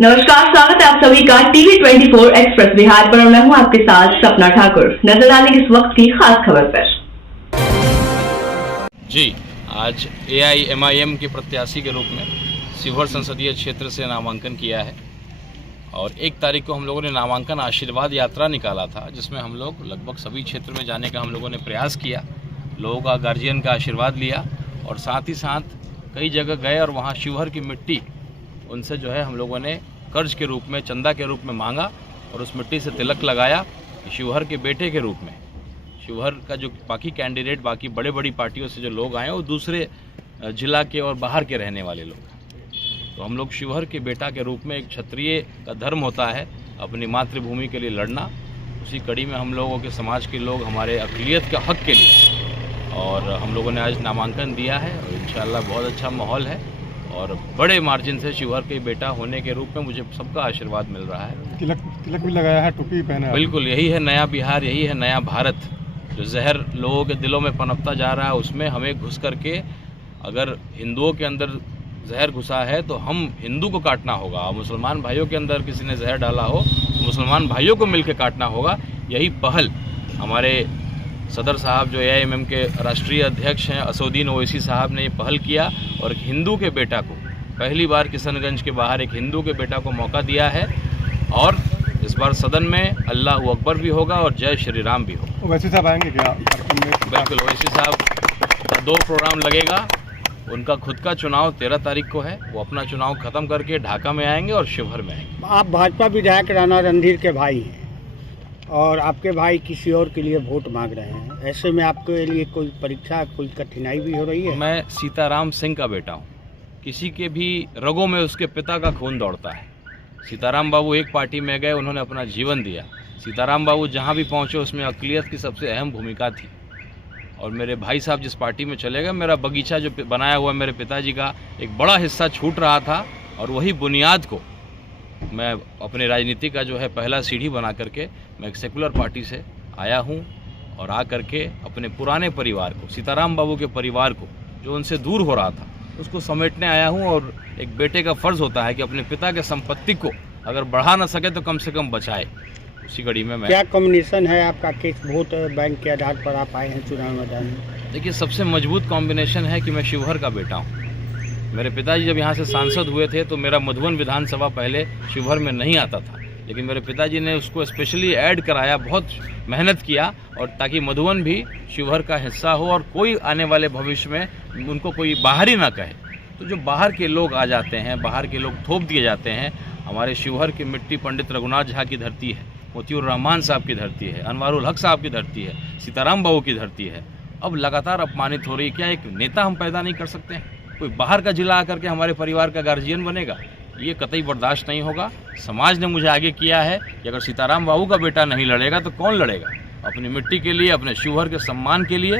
नमस्कार, स्वागत है आप सभी का टीवी 24 एक्सप्रेस बिहार पर। मैं हूं आपके साथ सपना ठाकुर। नजर डालेंगे इस वक्त की खास खबर पर। जी, आज AIMIM के प्रत्याशी के रूप में शिवहर संसदीय क्षेत्र से नामांकन किया है और 1 तारीख को हम लोगों ने नामांकन आशीर्वाद यात्रा निकाला था, जिसमें हम लोग लगभग सभी क्षेत्र में जाने का हम लोगों ने प्रयास किया, लोगों का गार्जियन का आशीर्वाद लिया और साथ ही साथ कई जगह गए और वहाँ शिवहर की मिट्टी उनसे जो है हम लोगों ने कर्ज के रूप में, चंदा के रूप में मांगा और उस मिट्टी से तिलक लगाया। शिवहर के बेटे के रूप में शिवहर का जो बाकी कैंडिडेट, बाकी बड़ी पार्टियों से जो लोग आए वो दूसरे जिला के और बाहर के रहने वाले लोग, तो हम लोग शिवहर के बेटा के रूप में, एक क्षत्रिय का धर्म होता है अपनी मातृभूमि के लिए लड़ना, उसी कड़ी में हम लोगों के समाज के लोग हमारे अक़लियत के हक़ के लिए और हम लोगों ने आज नामांकन दिया है और इंशाअल्लाह बहुत अच्छा माहौल है और बड़े मार्जिन से शिवहर के बेटा होने के रूप में मुझे सबका आशीर्वाद मिल रहा है। तिलक भी लगाया है, टोपी पहना है। बिल्कुल, यही है नया बिहार, यही है नया भारत। जो जहर लोगों के दिलों में पनपता जा रहा है उसमें हमें घुस करके, अगर हिंदुओं के अंदर जहर घुसा है तो हम हिंदू को काटना होगा, मुसलमान भाइयों के अंदर किसी ने जहर डाला हो मुसलमान भाइयों को मिलकर काटना होगा। यही पहल हमारे सदर साहब जो AIMM के राष्ट्रीय अध्यक्ष हैं असदुद्दीन ओवैसी साहब ने ये पहल किया और एक हिंदू के बेटा को, पहली बार किशनगंज के बाहर एक हिंदू के बेटा को मौका दिया है और इस बार सदन में अल्लाह अकबर भी होगा और जय श्री राम भी होगा। ओवैसी साहब आएंगे क्या? बिल्कुल, ओवैसी साहब का 2 प्रोग्राम लगेगा। उनका खुद का चुनाव 13 तारीख को है, वो अपना चुनाव खत्म करके ढाका में आएंगे और शिवहर में आएंगे। आप भाजपा विधायक राणा रणधीर के भाई हैं और आपके भाई किसी और के लिए वोट मांग रहे हैं, ऐसे में आपके लिए कोई परीक्षा, कोई कठिनाई भी हो रही है? मैं सीताराम सिंह का बेटा हूँ, किसी के भी रगों में उसके पिता का खून दौड़ता है। सीताराम बाबू एक पार्टी में गए, उन्होंने अपना जीवन दिया। सीताराम बाबू जहाँ भी पहुँचे उसमें अक़लियत की सबसे अहम भूमिका थी और मेरे भाई साहब जिस पार्टी में चले गए, मेरा बगीचा जो बनाया हुआ मेरे पिताजी का एक बड़ा हिस्सा छूट रहा था और वही बुनियाद को मैं अपने राजनीति का जो है पहला सीढ़ी बना करके मैं एक सेकुलर पार्टी से आया हूँ और आ करके अपने पुराने परिवार को, सीताराम बाबू के परिवार को जो उनसे दूर हो रहा था, उसको समेटने आया हूँ। और एक बेटे का फ़र्ज़ होता है कि अपने पिता के संपत्ति को अगर बढ़ा ना सके तो कम से कम बचाए। उसी कड़ी में मैं, क्या कॉम्बिनेशन है आपका कि वोट बैंक के आधार पर आप आए हैं चुनाव मैदान में? देखिए, सबसे मजबूत कॉम्बिनेशन है कि मैं शिवहर का बेटा हूँ। मेरे पिताजी जब यहाँ से सांसद हुए थे तो मेरा मधुबन विधानसभा पहले शिवहर में नहीं आता था, लेकिन मेरे पिताजी ने उसको स्पेशली ऐड कराया, बहुत मेहनत किया और ताकि मधुबन भी शिवहर का हिस्सा हो और कोई आने वाले भविष्य में उनको कोई बाहरी ना कहे। तो जो बाहर के लोग आ जाते हैं, बाहर के लोग थोप दिए जाते हैं, हमारे शिवहर की मिट्टी पंडित रघुनाथ झा की धरती है, मोतीउर रहमान साहब की धरती है, अनवारुल हक साहब की धरती है, सीताराम बाबू की धरती है, अब लगातार अपमानित हो रही है। क्या एक नेता हम पैदा नहीं कर सकते हैं? कोई बाहर का जिला आकर के हमारे परिवार का गार्जियन बनेगा? ये कतई बर्दाश्त नहीं होगा। समाज ने मुझे आगे किया है कि अगर सीताराम बाबू का बेटा नहीं लड़ेगा तो कौन लड़ेगा? अपनी मिट्टी के लिए, अपने शिवहर के सम्मान के लिए।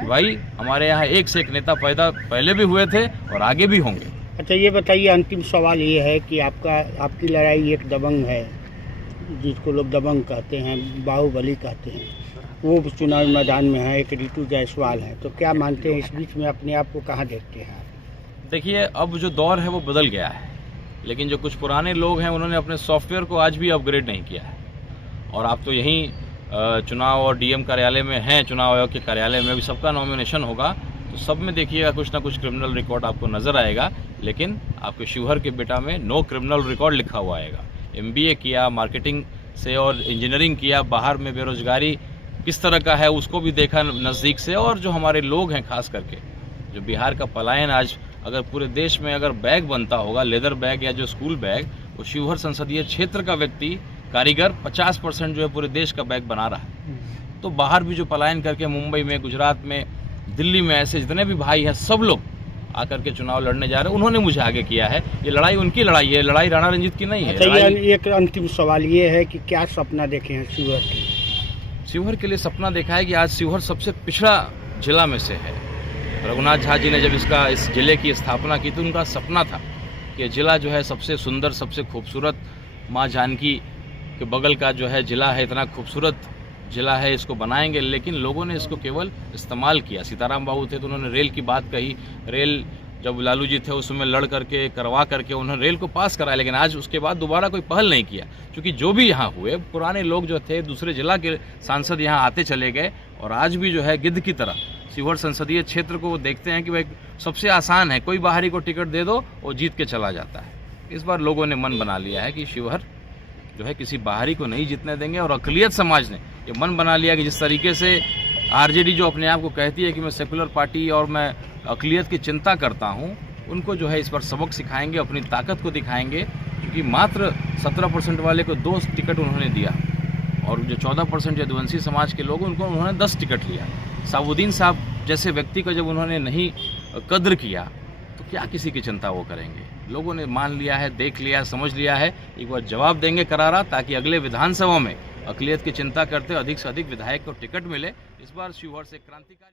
भाई, हमारे यहाँ एक से एक नेता पैदा पहले भी हुए थे और आगे भी होंगे। अच्छा, ये बताइए, अंतिम सवाल ये है कि आपकी लड़ाई एक दबंग है, जिसको लोग दबंग कहते हैं, बाहुबली कहते हैं, वो चुनाव मैदान में है, एक ऋतु जायसवाल है, तो क्या मानते हैं इस बीच में अपने आप को कहाँ देखते हैं? देखिए, अब जो दौर है वो बदल गया है, लेकिन जो कुछ पुराने लोग हैं उन्होंने अपने सॉफ्टवेयर को आज भी अपग्रेड नहीं किया है। और आप तो यहीं चुनाव और DM कार्यालय में हैं, चुनाव आयोग के कार्यालय में भी सबका नॉमिनेशन होगा, तो सब में देखिएगा कुछ ना कुछ क्रिमिनल रिकॉर्ड आपको नज़र आएगा, लेकिन आपके शिवहर के बेटा में नो क्रिमिनल रिकॉर्ड लिखा हुआ आएगा। MBA किया, मार्केटिंग से और इंजीनियरिंग किया, बाहर में बेरोजगारी किस तरह का है उसको भी देखा नज़दीक से। और जो हमारे लोग हैं, खास करके जो बिहार का पलायन, आज अगर पूरे देश में अगर बैग बनता होगा, लेदर बैग या जो स्कूल बैग, वो शिवहर संसदीय क्षेत्र का व्यक्ति, कारीगर 50% जो है पूरे देश का बैग बना रहा है। तो बाहर भी जो पलायन करके मुंबई में, गुजरात में, दिल्ली में, ऐसे जितने भी भाई हैं सब लोग आकर के चुनाव लड़ने जा रहे हैं, उन्होंने मुझे आगे किया है। ये लड़ाई उनकी लड़ाई है, लड़ाई राणा रंजीत की नहीं है। अच्छा, एक अंतिम सवाल ये है कि क्या सपना देखे हैं शिवहर के? शिवहर के लिए सपना देखा है कि आज शिवहर सबसे पिछड़ा जिला में से है। रघुनाथ झा जी ने जब इस जिले की स्थापना की तो उनका सपना था कि जिला जो है सबसे सुंदर, सबसे खूबसूरत, माँ जानकी के बगल का जो है जिला है, इतना खूबसूरत जिला है, इसको बनाएंगे। लेकिन लोगों ने इसको केवल इस्तेमाल किया। सीताराम बाबू थे तो उन्होंने रेल की बात कही, रेल जब लालू जी थे उस समय लड़ करके करवा करके उन्होंने रेल को पास कराया, लेकिन आज उसके बाद दोबारा कोई पहल नहीं किया। क्योंकि जो भी यहाँ हुए पुराने लोग जो थे दूसरे जिला के सांसद यहाँ आते चले गए, और आज भी जो है गिद्ध की तरह शिवहर संसदीय क्षेत्र को वो देखते हैं कि भाई सबसे आसान है, कोई बाहरी को टिकट दे दो वो जीत के चला जाता है। इस बार लोगों ने मन बना लिया है कि शिवहर जो है किसी बाहरी को नहीं जीतने देंगे, और अक़लियत समाज ने ये मन बना लिया कि जिस तरीके से आरजेडी जो अपने आप को कहती है कि मैं सेकुलर पार्टी और मैं अक़लियत की चिंता करता हूँ, उनको जो है इस पर सबक सिखाएंगे, अपनी ताकत को दिखाएंगे। क्योंकि मात्र 17% वाले को 2 टिकट उन्होंने दिया, और जो 14% यदुवंशी समाज के लोग उनको उन्होंने 10 टिकट लिया। साबुद्दीन साहब जैसे व्यक्ति को जब उन्होंने नहीं कद्र किया तो क्या किसी की चिंता वो करेंगे। लोगों ने मान लिया है, देख लिया, समझ लिया है, एक बार जवाब देंगे करारा, ताकि अगले विधानसभा में अक़लियत की चिंता करते अधिक से अधिक विधायक को टिकट मिले। इस बार शिवहर से क्रांतिकारी